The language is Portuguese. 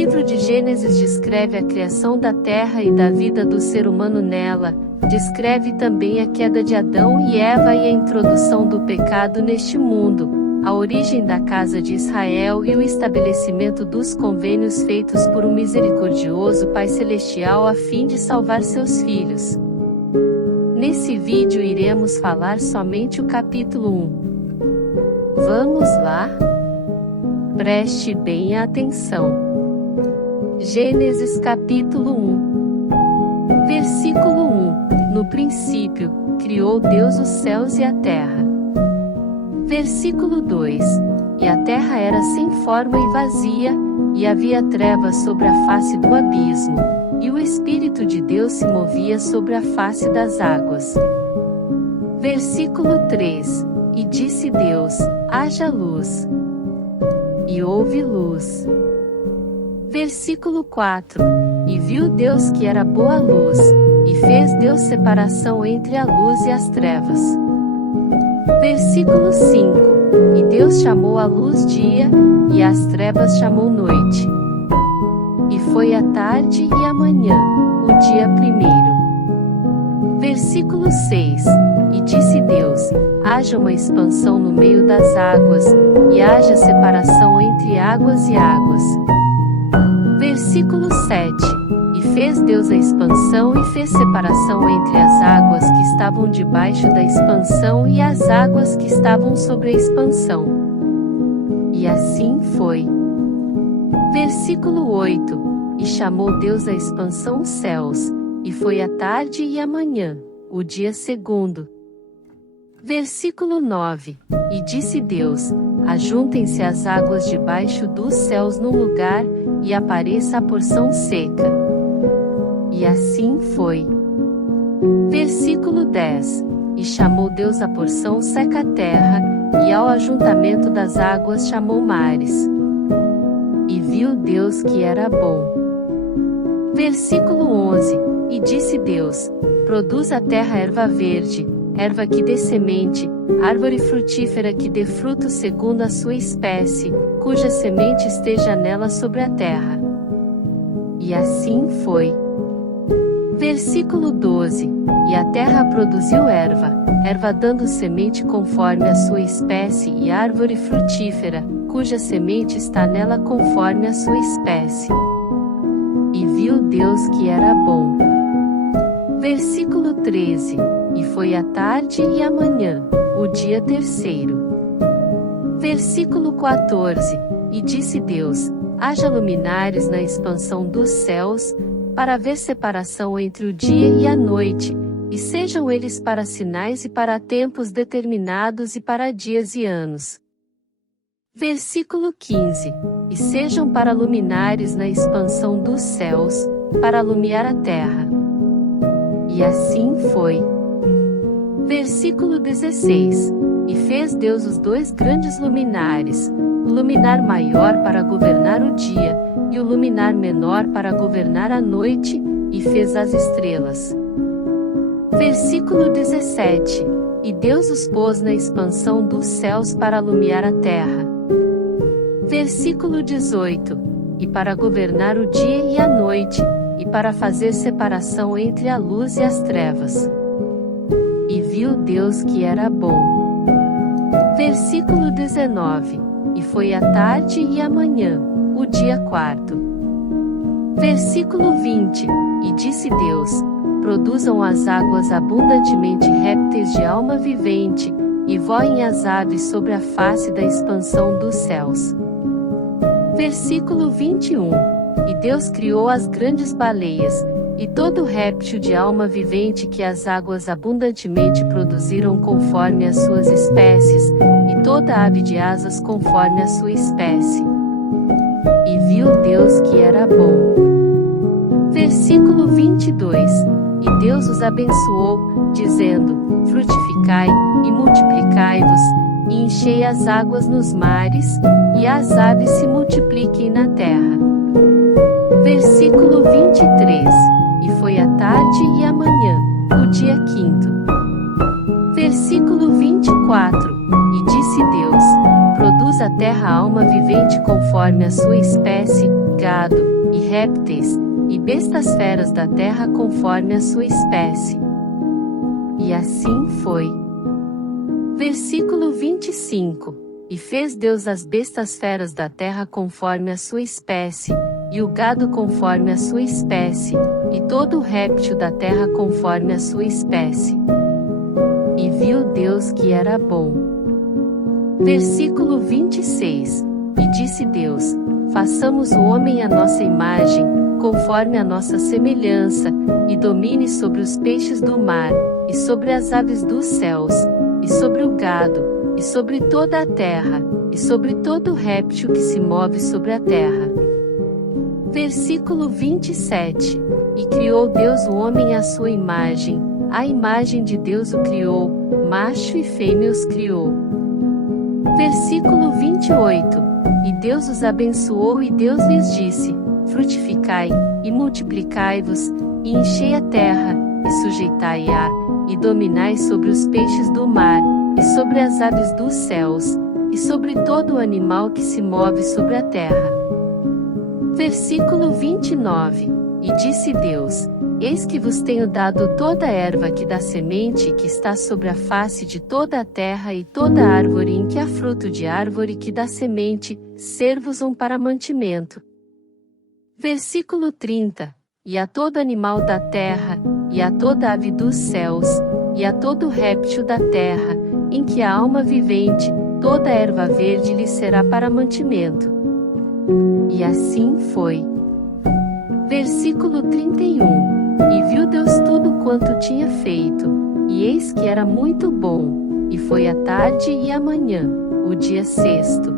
livro de Gênesis descreve a criação da terra e da vida do ser humano nela, descreve também a queda de Adão e Eva e a introdução do pecado neste mundo, a origem da casa de Israel e o estabelecimento dos convênios feitos por um misericordioso Pai Celestial a fim de salvar seus filhos. Nesse vídeo iremos falar somente o capítulo 1. Vamos lá? Preste bem atenção. Gênesis capítulo 1. Versículo 1. No princípio, criou Deus os céus e a terra. Versículo 2. E a terra era sem forma e vazia, e havia trevas sobre a face do abismo, e o Espírito de Deus se movia sobre a face das águas. Versículo 3. E disse Deus: haja luz. E houve luz. Versículo 4. E viu Deus que era boa a luz, e fez Deus separação entre a luz e as trevas. Versículo 5. E Deus chamou a luz dia, e as trevas chamou noite. E foi a tarde e a manhã, o dia primeiro. Versículo 6. E disse Deus: haja uma expansão no meio das águas, e haja separação entre águas e águas. Versículo 7. E fez Deus a expansão e fez separação entre as águas que estavam debaixo da expansão e as águas que estavam sobre a expansão. E assim foi. Versículo 8. E chamou Deus a expansão céus, e foi a tarde e a manhã, o dia segundo. Versículo 9. E disse Deus: ajuntem-se as águas debaixo dos céus num lugar, e apareça a porção seca. E assim foi. Versículo 10. E chamou Deus a porção seca a terra, e ao ajuntamento das águas chamou mares. E viu Deus que era bom. Versículo 11. E disse Deus: produz a terra erva verde, erva que dê semente, árvore frutífera que dê fruto segundo a sua espécie, cuja semente esteja nela sobre a terra. E assim foi. Versículo 12. E a terra produziu erva, erva dando semente conforme a sua espécie e árvore frutífera, cuja semente está nela conforme a sua espécie. E viu Deus que era bom. Versículo 13. E foi a tarde e a manhã, o dia terceiro. Versículo 14. E disse Deus: haja luminares na expansão dos céus, para haver separação entre o dia e a noite, e sejam eles para sinais e para tempos determinados e para dias e anos. Versículo 15. E sejam para luminares na expansão dos céus, para alumiar a terra. E assim foi. Versículo 16. E fez Deus os dois grandes luminares, o luminar maior para governar o dia, e o luminar menor para governar a noite, e fez as estrelas. Versículo 17. E Deus os pôs na expansão dos céus para alumiar a terra. Versículo 18. E para governar o dia e a noite, e para fazer separação entre a luz e as trevas. E viu Deus que era bom. Versículo 19. E foi a tarde e a manhã, o dia quarto. Versículo 20. E disse Deus: produzam as águas abundantemente répteis de alma vivente, e voem as aves sobre a face da expansão dos céus. Versículo 21. E Deus criou as grandes baleias, e todo réptil de alma vivente que as águas abundantemente produziram conforme as suas espécies, e toda ave de asas conforme a sua espécie. E viu Deus que era bom. Versículo 22. E Deus os abençoou, dizendo: frutificai, e multiplicai-vos, e enchei as águas nos mares, e as aves se multipliquem na terra. Versículo 23. E foi a tarde e a manhã, o dia quinto. Versículo 24. E disse Deus: produz a terra alma vivente conforme a sua espécie, gado, e répteis, e bestas feras da terra conforme a sua espécie. E assim foi. Versículo 25. E fez Deus as bestas feras da terra conforme a sua espécie, e o gado conforme a sua espécie, e todo o réptil da terra conforme a sua espécie. E viu Deus que era bom. Versículo 26. E disse Deus: façamos o homem à nossa imagem, conforme a nossa semelhança, e domine sobre os peixes do mar, e sobre as aves dos céus, e sobre o gado, e sobre toda a terra, e sobre todo réptil que se move sobre a terra. Versículo 27. E criou Deus o homem à sua imagem, a imagem de Deus o criou, macho e fêmea os criou. Versículo 28. E Deus os abençoou e Deus lhes disse: frutificai, e multiplicai-vos, e enchei a terra, e sujeitai-a, e dominai sobre os peixes do mar, e sobre as aves dos céus, e sobre todo o animal que se move sobre a terra. Versículo 29. E disse Deus: eis que vos tenho dado toda a erva que dá semente que está sobre a face de toda a terra, e toda árvore em que há fruto de árvore que dá semente, ser-vos-ão para mantimento. Versículo 30. E a todo animal da terra, e a toda ave dos céus, e a todo réptil da terra, em que há alma vivente, toda erva verde lhe será para mantimento. E assim foi. Versículo 31. E viu Deus tudo quanto tinha feito, e eis que era muito bom, e foi a tarde e a manhã, o dia sexto.